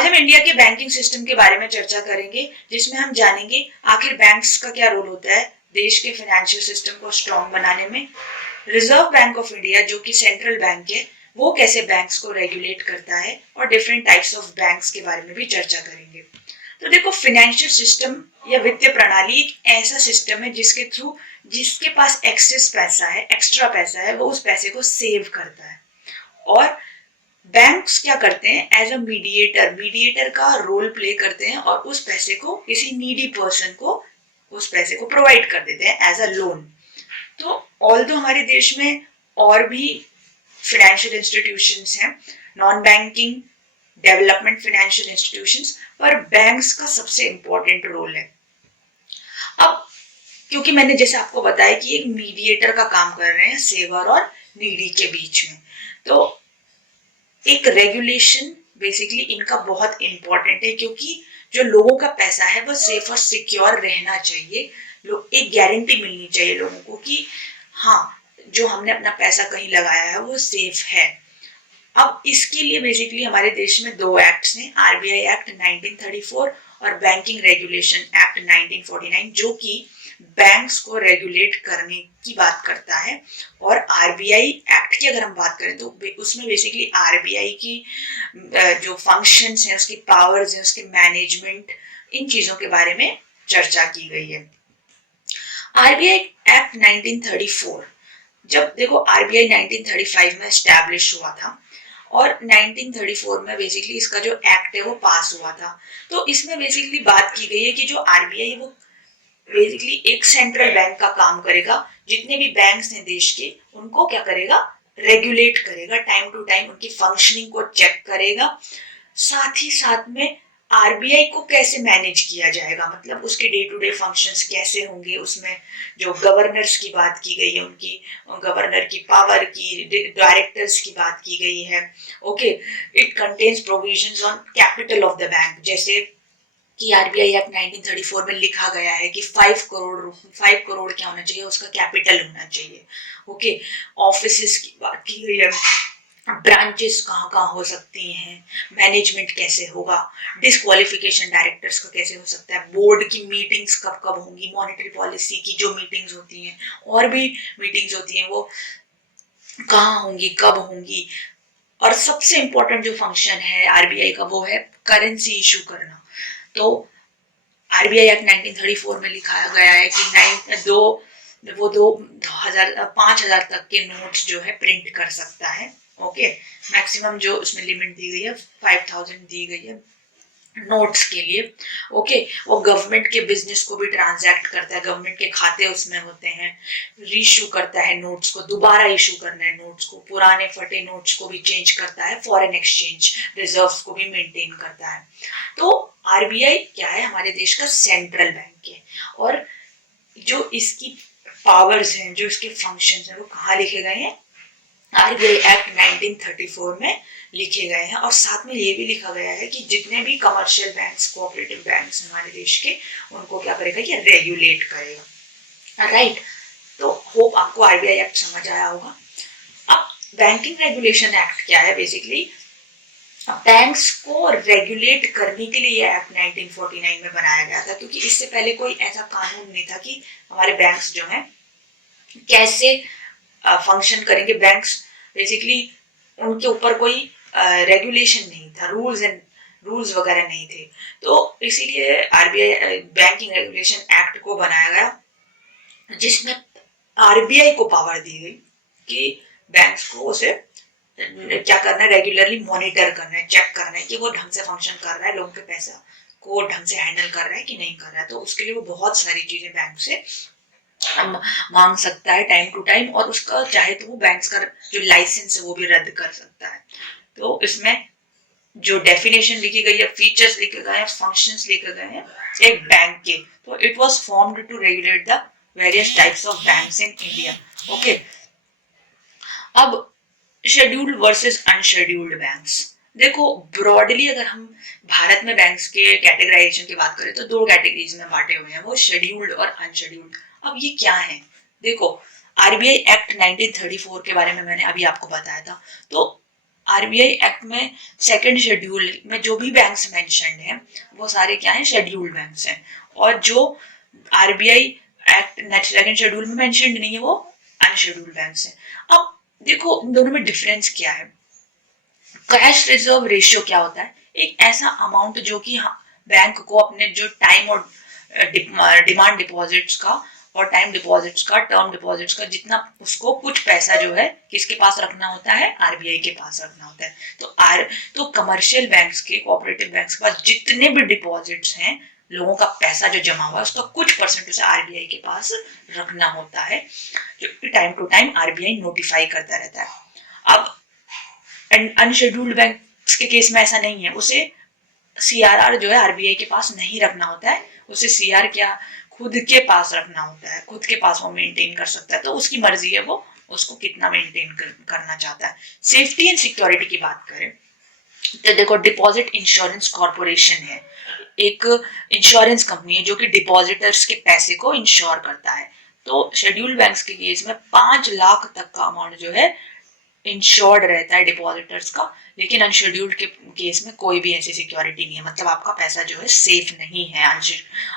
आज हम इंडिया के बैंकिंग सिस्टम के बारे में चर्चा करेंगे, जिसमें हम जानेंगे आखिर बैंक्स का क्या रोल होता है देश के फाइनेंशियल सिस्टम को स्ट्रॉन्ग बनाने में। रिजर्व बैंक ऑफ इंडिया जो कि सेंट्रल बैंक है, वो कैसे बैंक्स को रेगुलेट करता है, और डिफरेंट टाइप्स ऑफ बैंक्स के बारे में भी चर्चा करेंगे। तो देखो, फाइनेंशियल सिस्टम या वित्तीय प्रणाली एक ऐसा सिस्टम है जिसके थ्रू जिसके पास एक्सेस पैसा है, एक्स्ट्रा पैसा है, वो उस पैसे को सेव करता है। और बैंक्स क्या करते हैं, एज अ मीडिएटर का रोल प्ले करते हैं और उस पैसे को किसी नीडी पर्सन को उस पैसे को प्रोवाइड कर देते हैं एज अ लोन। तो ऑल्दो हमारे देश में और भी फाइनेंशियल इंस्टीट्यूशंस हैं, non banking development financial institutions, पर बैंक्स का सबसे इंपॉर्टेंट रोल है। अब क्योंकि मैंने जैसे आपको बताया कि एक मीडिएटर का काम कर रहे हैं सेवर और नीडी के बीच में, तो एक रेगुलेशन बेसिकली इनका बहुत इंपॉर्टेंट है, क्योंकि जो लोगों का पैसा है वो सेफ और सिक्योर रहना चाहिए। एक गारंटी मिलनी चाहिए लोगों को कि हाँ, जो हमने अपना पैसा कहीं लगाया है वो सेफ है। अब इसके लिए बेसिकली हमारे देश में दो एक्ट्स हैं, आरबीआई एक्ट 1934 और बैंकिंग रेगुलेशन एक्ट 1949, जो कि बैंक्स को रेगुलेट करने की बात करता है। और आरबीआई एक्ट की अगर हम बात करें तो उसमें बेसिकली आरबीआई की जो फंक्शंस हैं, उसकी पावर्स हैं, उसके मैनेजमेंट, इन चीजों के बारे में चर्चा की गई है। आरबीआई एक्ट 1934, जब देखो आरबीआई 1935 में एस्टैब्लिश हुआ था और 1934 में बेसिकली इसका जो एक्ट है वो पास हुआ था। तो इसमें बेसिकली बात की गई है कि जो आरबीआई वो बेसिकली एक सेंट्रल बैंक का काम करेगा, जितने भी बैंक्स हैं देश के उनको क्या करेगा, रेगुलेट करेगा, टाइम टू टाइम उनकी फंक्शनिंग को चेक करेगा। साथ ही साथ में आरबीआई को कैसे मैनेज किया जाएगा, मतलब उसके डे टू डे फंक्शंस कैसे होंगे, उसमें जो गवर्नर्स की बात की गई है, उनकी गवर्नर की पावर की, डायरेक्टर्स की बात की गई है। Okay, it contains provisions on capital of the bank, जैसे कि आरबीआई एक्ट 1934 में लिखा गया है कि 5 करोड़ क्या होना चाहिए, उसका कैपिटल होना चाहिए। ओके, ऑफिसेस की बात की गई है, ब्रांचेस कहाँ कहाँ हो सकती हैं, मैनेजमेंट कैसे होगा, डिस्क्वालिफिकेशन डायरेक्टर्स का कैसे हो सकता है, बोर्ड की मीटिंग्स कब कब होंगी, मॉनेटरी पॉलिसी की जो मीटिंग्स होती हैं और भी मीटिंग्स होती हैं वो कहाँ होंगी, कब होंगी। और सबसे इंपॉर्टेंट जो फंक्शन है आरबीआई का वो है करेंसी इशू करना। तो आरबीआई एक्ट 1934 में लिखा गया है कि 5,000 तक के नोट्स जो है प्रिंट कर सकता है। ओके, मैक्सिमम जो उसमें लिमिट दी गई है 5,000 दी गई है नोट्स के लिए। ओके, वो गवर्नमेंट के बिजनेस को भी ट्रांजैक्ट करता है, गवर्नमेंट के खाते उसमें होते हैं, रीइशू करता है नोट्स को, दोबारा इशू करना है नोट्स को, पुराने फटे नोट्स को भी चेंज करता है, फॉरेन एक्सचेंज रिजर्व्स को भी मेंटेन करता है। तो आरबीआई क्या है, हमारे देश का सेंट्रल बैंक है, और जो इसकी पावर्स हैं, जो इसके फंक्शंस हैं, वो कहाँ लिखे गए हैं, आरबीआई एक्ट 1934 में लिखे गए हैं। और साथ में ये भी लिखा गया है कि जितने भी कमर्शियल बैंक्स, कोऑपरेटिव बैंक्स हमारे देश के, उनको क्या करेगा, ये रेगुलेट करेगा। राइट, तो होप आपको आरबीआई एक्ट समझ आया होगा। अब बैंकिंग रेगुलेशन एक्ट क्या है, बेसिकली बैंक्स को रेगुलेट करने के लिए ये एक्ट 1949 में बनाया गया था, क्योंकि इससे पहले कोई ऐसा कानून नहीं था कि हमारे बैंक्स जो हैं कैसे फंक्शन करेंगे। बैंक्स बेसिकली उनके ऊपर कोई रेगुलेशन नहीं था, रूल्स वगैरह नहीं थे। तो इसीलिए आरबीआई बैंकिंग रेगुलेशन एक्ट को बनाया गया, जिसमें आरबीआई को पावर दी गई कि बैंक्स को उसे क्या करना है, रेगुलरली मॉनिटर करना है, चेक करना है कि वो ढंग से फंक्शन कर रहा है, लोगों के पैसा को ढंग से हैंडल कर रहा है कि नहीं कर रहा है। तो उसके लिए वो बहुत सारी चीजें बैंक से मांग सकता है टाइम टू टाइम, और उसका चाहे तो वो बैंक्स का जो लाइसेंस है वो भी रद्द कर सकता है। तो इसमें जो डेफिनेशन लिखी गई है, फीचर्स लिखे गए हैं, फंक्शंस लिखे गए हैं एक बैंक के। तो it was formed to regulate the various types of banks in India. Okay, अब शेड्यूल्ड वर्सेस अनशेड्यूल्ड बैंक्स। देखो, ब्रॉडली अगर हम भारत में बैंक्स के कैटेगराइजेशन की बात करें तो दो कैटेगरीज में बांटे हुए हैं, वो शेड्यूल्ड और अनशेड्यूल्ड। अब ये क्या है, देखो आरबीआई एक्ट 1934 के बारे में मैंने अभी आपको बताया था। तो आरबीआई एक्ट में सेकंड शेड्यूल में जो भी बैंक्स मेंशन्ड हैं वो सारे क्या हैं, शेड्यूल्ड बैंक्स हैं, और जो आरबीआई एक्ट सेकंड शेड्यूल में मेंशन्ड नहीं है वो अनशेड्यूल्ड बैंक्स हैं। अब देखो इन दोनों में डिफरेंस क्या है। कैश रिजर्व रेशियो क्या होता है, एक ऐसा अमाउंट जो कि बैंक को अपने जो टाइम और डिमांड डिपॉजिट्स का और टाइम डिपॉजिट्स का, टर्म डिपॉजिट्स का, जितना उसको कुछ पैसा जो है किसके पास रखना होता है, आरबीआई के पास रखना होता है। तो कमर्शियल बैंक्स के, कोऑपरेटिव बैंक्स के पास जितने भी डिपॉजिट्स हैं, लोगों का पैसा जो जमा हुआ है उसका कुछ परसेंट उसे आरबीआई के पास रखना होता है, जो time to time RBI notify करता रहता है। अब अनशेड्यूल्ड बैंक्स के केस में ऐसा नहीं है, उसे सीआरआर जो है आरबीआई के पास नहीं रखना होता है, उसे सीआर क्या खुद के पास रखना होता है, खुद के पास वो मेंटेन कर सकता है, तो उसकी मर्जी है वो उसको कितना मेंटेन करना चाहता है। सेफ्टी एंड सिक्योरिटी की बात करें तो देखो डिपॉजिट इंश्योरेंस कॉर्पोरेशन है, एक इंश्योरेंस कंपनी है जो कि डिपॉजिटर्स के पैसे को इंश्योर करता है। तो शेड्यूल्ड बैंक्स के केस में 5 लाख तक का अमाउंट जो है इंश्योर्ड रहता है डिपॉजिटर्स का, लेकिन अनशेड्यूल्ड के केस में कोई भी ऐसी सिक्योरिटी नहीं है, मतलब आपका पैसा जो है सेफ नहीं है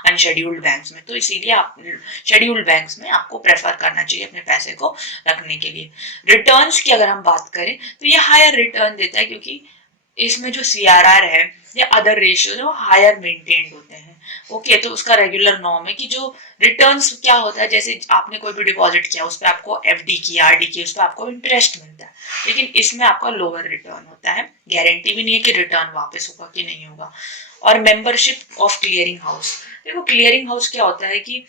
अनशेड्यूल्ड बैंक्स में। तो इसीलिए आप शेड्यूल्ड बैंक्स में आपको प्रेफर करना चाहिए अपने पैसे को रखने के लिए। रिटर्न्स की अगर हम बात करें तो ये हायर रिटर्न देता है, क्योंकि इसमें जो सीआरआर है या अदर रेशियो जो हायर मेंटेन्ड होते हैं। ओके, तो उसका रेगुलर नॉर्म है कि जो रिटर्न्स क्या होता है, जैसे आपने कोई भी डिपॉजिट किया उस पर आपको एफडी की, आरडी की, उस पर आपको इंटरेस्ट मिलता है, लेकिन इसमें आपका लोअर रिटर्न होता है, गारंटी भी नहीं है कि रिटर्न वापस होगा कि नहीं होगा। और मेंबरशिप ऑफ क्लियरिंग हाउस, देखो क्लियरिंग हाउस क्या होता है कि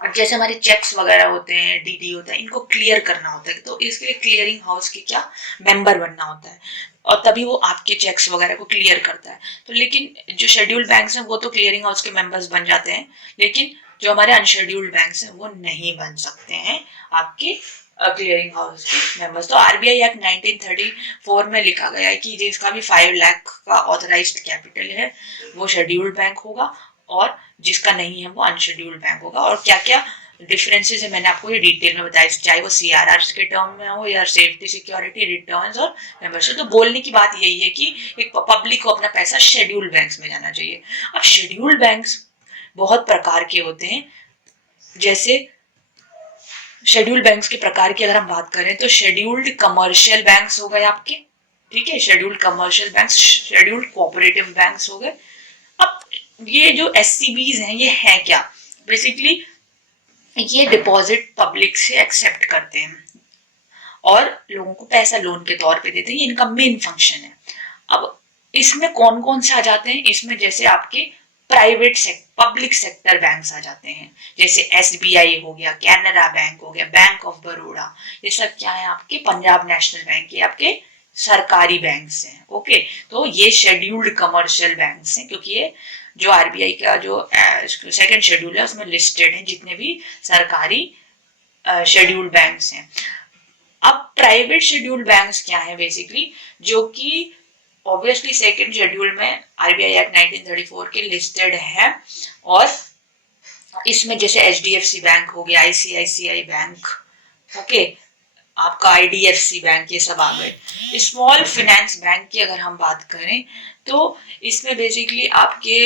जैसे हमारे चेक्स वगैरह होते हैं, डीडी होता है, इनको क्लियर करना होता है, तो इसके लिए क्लियरिंग हाउस के क्या मेंबर बनना होता है, और तभी वो आपके चेक्स वगैरह को क्लियर करता है। तो लेकिन जो शेड्यूल्ड बैंक्स हैं वो तो क्लियरिंग हाउस के मेंबर्स बन जाते हैं, लेकिन जो हमारे अनशेड्यूल्ड बैंक्स हैं वो नहीं बन सकते हैं आपके क्लियरिंग हाउस के मेंबर्स। तो आरबीआई एक्ट 1934 में लिखा गया है कि जिसका भी 5 लाख का ऑथराइज्ड कैपिटल है वो शेड्यूल्ड बैंक होगा, और जिसका नहीं है वो अनशेड्यूल्ड बैंक होगा। और क्या क्या डिफरेंसेस है मैंने आपको ये डिटेल में बताया, चाहे वो सीआरआर के टर्म में हो या सेफ्टी, सिक्योरिटी, रिटर्न्स और मेंबरशिप। तो बोलने की बात यही है कि एक पब्लिक को अपना पैसा शेड्यूल्ड बैंक्स में जाना चाहिए। अब शेड्यूल्ड बैंक्स बहुत प्रकार के होते हैं, जैसे शेड्यूल्ड बैंक्स के प्रकार की अगर हम बात करें तो शेड्यूल्ड कमर्शियल बैंक्स हो गए आपके, ठीक है, scheduled commercial banks, scheduled cooperative banks हो गए। अब ये जो एससीबीज हैं ये है क्या, बेसिकली ये डिपॉजिट पब्लिक से एक्सेप्ट करते हैं और लोगों को पैसा लोन के तौर पे देते हैं, ये इनका मेन फंक्शन है। अब इसमें कौन कौन से आ जाते हैं, इसमें जैसे आपके प्राइवेट पब्लिक सेक्टर बैंक्स आ जाते हैं, जैसे एसबीआई हो गया, कैनरा बैंक हो गया, बैंक ऑफ बड़ौदा, ये सब क्या है आपके पंजाब नेशनल बैंक, ये आपके सरकारी बैंक्स हैं। ओके, तो ये शेड्यूल्ड कमर्शियल बैंक्स हैं, क्योंकि ये जो आरबीआई का जो सेकंड शेड्यूल है उसमें लिस्टेड है जितने भी सरकारी शेड्यूल्ड बैंक्स हैं। अब प्राइवेट शेड्यूल्ड बैंक्स क्या है, बेसिकली जो कि ऑब्वियसली सेकंड शेड्यूल में आरबीआई एक्ट 1934 के लिस्टेड है, और इसमें जैसे एचडीएफसी बैंक हो गया, आईसीआईसीआई बैंक, ओके, आपका आईडीएफसी बैंक, ये सब आ गए। स्मॉल फाइनेंस बैंक की अगर हम बात करें तो इसमें बेसिकली आपके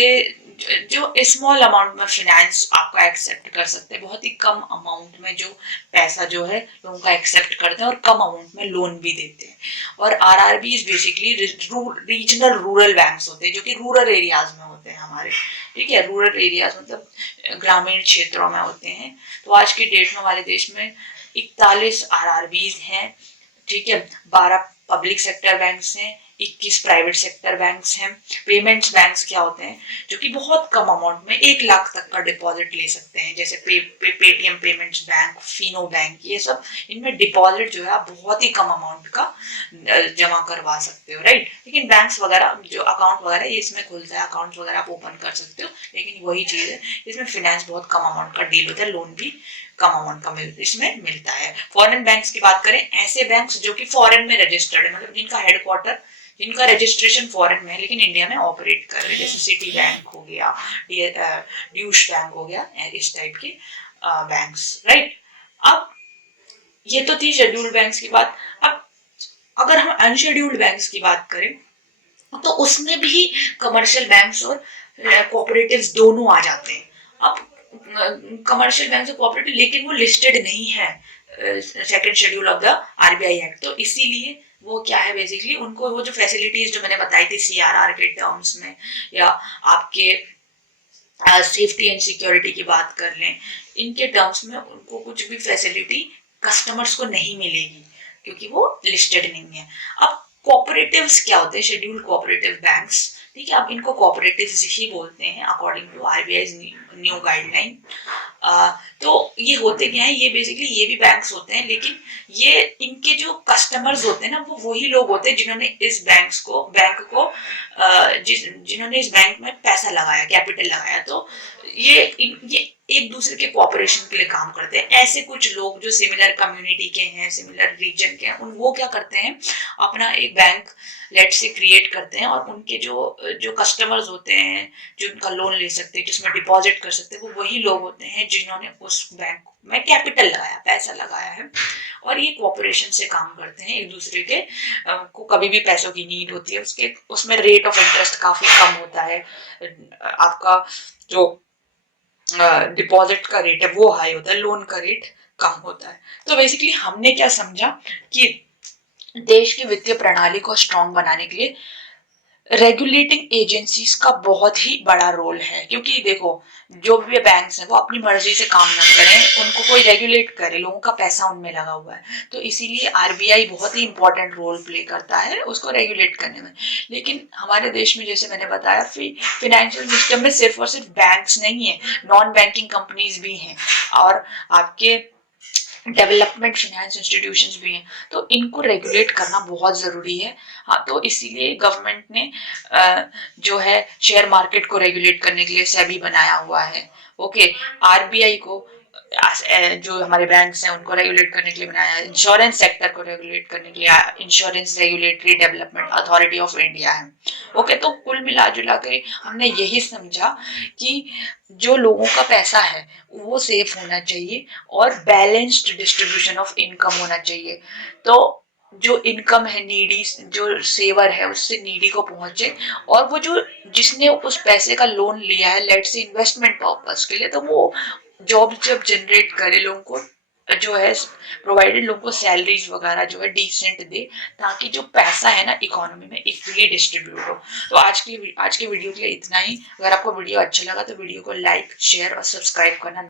जो स्मॉल अमाउंट में फाइनेंस आपका एक्सेप्ट कर सकते हैं, बहुत ही कम अमाउंट में जो पैसा जो है लोगों का एक्सेप्ट करते हैं और कम अमाउंट में लोन भी देते हैं। और RRB basically regional rural banks होते हैं जो कि रूरल एरियाज में होते हैं हमारे, ठीक है, रूरल एरियाज मतलब ग्रामीण क्षेत्रों में होते हैं। तो आज की डेट में हमारे देश में 41 आरआरबीज हैं, ठीक है, 12 पब्लिक सेक्टर बैंक्स हैं, 21 प्राइवेट सेक्टर बैंक्स हैं। पेमेंट्स बैंक्स क्या होते हैं, जो कि बहुत कम अमाउंट में 1 लाख तक का डिपॉजिट ले सकते हैं, जैसे Paytm payments bank, Fino bank, ये सब, इनमें डिपॉजिट जो है आप बहुत ही कम अमाउंट का जमा करवा सकते हो, राइट। लेकिन बैंक्स वगैरह जो अकाउंट वगैरह ये इसमें खुलता है, अकाउंट वगैरह आप ओपन कर सकते हो, लेकिन वही चीज है इसमें फाइनेंस बहुत कम अमाउंट का डील होता है, लोन भी कम अमाउंट का इसमें मिलता है। फॉरेन बैंक्स की बात करें, ऐसे बैंक्स जो कि फॉरेन में रजिस्टर्ड है, मतलब जिनका हेडक्वार्टर, जिनका रजिस्ट्रेशन फॉरेन में है लेकिन इंडिया में ऑपरेट कर रहे हैं, जैसे सिटी बैंक हो गया, ड्यूश बैंक हो गया, इस टाइप के बैंक्स, राइट। अब ये तो थी शेड्यूल्ड बैंक्स की बात। अब अगर हम अनशेड्यूल्ड बैंक्स की बात करें तो उसमें भी कमर्शियल बैंक्स और कोऑपरेटिव्स दोनों आ जाते हैं। अब कमर्शियल बैंक और कोऑपरेटिव लेकिन वो लिस्टेड नहीं है second schedule of the RBI act, तो इसीलिए वो क्या है बेसिकली उनको वो जो फैसिलिटीज जो मैंने बताई थी सीआरआर के टर्म्स में या आपके सेफ्टी एंड सिक्योरिटी की बात कर लें, इनके टर्म्स में उनको कुछ भी फैसिलिटी कस्टमर्स को नहीं मिलेगी क्योंकि वो लिस्टेड नहीं है। अब कोऑपरेटिव्स क्या होते हैं? शेड्यूल्ड कोऑपरेटिव बैंक्स, ठीक है, अब इनको कोऑपरेटिव्स ही बोलते हैं according to RBI new guideline. तो ये होते क्या है, ये बेसिकली ये भी बैंक्स होते हैं लेकिन ये इनके जो कस्टमर्स होते हैं ना वो वही लोग होते हैं जिन्होंने इस बैंक को जिन्होंने इस बैंक में पैसा लगाया, कैपिटल लगाया। तो ये एक दूसरे के कोऑपरेशन के लिए काम करते हैं। ऐसे कुछ लोग जो सिमिलर कम्युनिटी के हैं, सिमिलर रीजन के हैं, वो क्या करते हैं, अपना एक बैंक लेट से क्रिएट करते हैं और उनके जो कस्टमर्स होते हैं जो उनका लोन ले सकते हैं, जिसमें डिपॉजिट कर सकते हैं, वो वही लोग होते हैं जिन्होंने उस बैंक में कैपिटल लगाया, पैसा लगाया है। और ये कोऑपरेशन से काम करते हैं, एक दूसरे के को कभी भी पैसों की नीड होती है उसमें रेट ऑफ इंटरेस्ट काफी कम होता है, आपका जो डिपॉजिट का रेट है वो हाई होता है, लोन का रेट कम होता है। तो बेसिकली हमने क्या समझा कि देश की वित्तीय प्रणाली को स्ट्रांग बनाने के लिए रेगुलेटिंग एजेंसीज का बहुत ही बड़ा रोल है, क्योंकि देखो जो भी बैंक्स हैं वो अपनी मर्जी से काम ना करें, उनको कोई रेगुलेट करे, लोगों का पैसा उनमें लगा हुआ है, तो इसीलिए आरबीआई बहुत ही इंपॉर्टेंट रोल प्ले करता है उसको रेगुलेट करने में। लेकिन हमारे देश में जैसे मैंने बताया फाइनेंशियल सिस्टम में सिर्फ और सिर्फ बैंक्स नहीं है, नॉन बैंकिंग कंपनीज भी हैं और आपके डेवलपमेंट फाइनेंस इंस्टीट्यूशंस भी हैं, तो इनको रेगुलेट करना बहुत जरूरी है। हाँ, तो इसीलिए गवर्नमेंट ने जो है शेयर मार्केट को रेगुलेट करने के लिए सेबी बनाया हुआ है। ओके, आरबीआई को जो हमारे बैंक्स हैं उनको रेगुलेट करने के लिए बनाया है, इंश्योरेंस सेक्टर को रेगुलेट करने के लिए insurance regulatory development authority of India है। ओके, तो कुल मिला जुला के हमने यही समझा कि जो लोगों का पैसा है वो सेफ होना चाहिए और बैलेंस्ड डिस्ट्रीब्यूशन ऑफ इनकम होना चाहिए। तो जो इनकम है नीडी, जो सेवर है उससे नीडी को पहुंचे, और वो जो जिसने उस पैसे का लोन लिया है लेट्स से इन्वेस्टमेंट पर्पस के लिए, तो वो जॉब जब जनरेट करे, लोगों को जो है प्रोवाइडेड लोगों को सैलरीज वगैरह जो है डिसेंट दे, ताकि जो पैसा है ना इकोनॉमी में इक्वली डिस्ट्रीब्यूट हो। तो आज की वीडियो के लिए इतना ही। अगर आपको वीडियो अच्छा लगा तो वीडियो को लाइक, शेयर और सब्सक्राइब करना